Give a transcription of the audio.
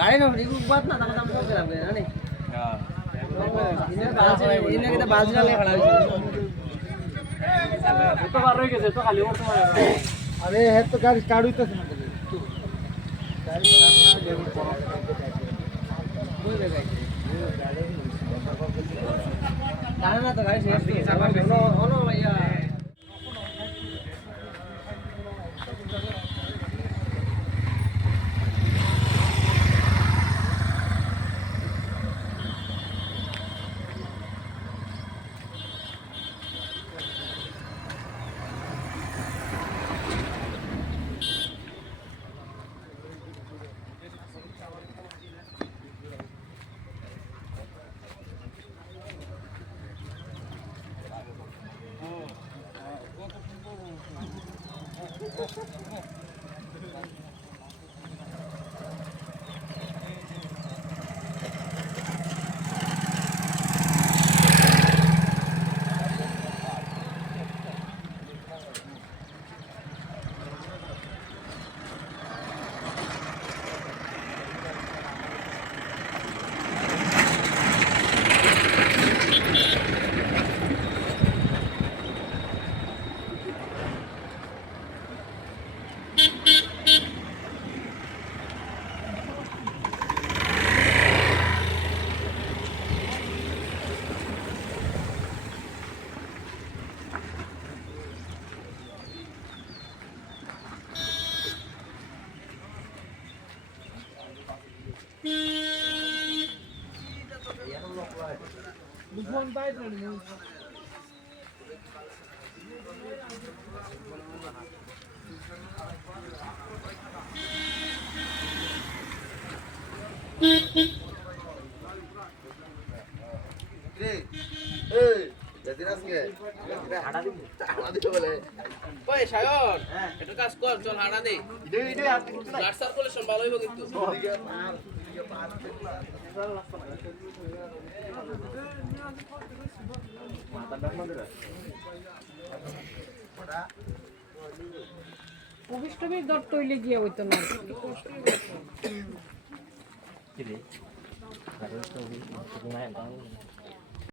गाड़ी ना रिकू बात ना तक हम तो करा बे ना नहीं हां इन्हें के बाजरा ले खड़ा है तो बार रह गए तो खाली और अरे है तो गाड़ी स्टार्ट हुई तो गाड़ी स्टार्ट ना बोल देगा गाड़ी ना तो गाड़ी से ono भैया Bukan baik lah ni. jadi aske hada di bole koi সাগর এটা কাজ কর চল হাড়া দে ide ব্লাড সার্কুলেশন ভালো হইব কিন্তু অভিষ্টমীর দর তৈলে গিয়ে হইতো না কি রে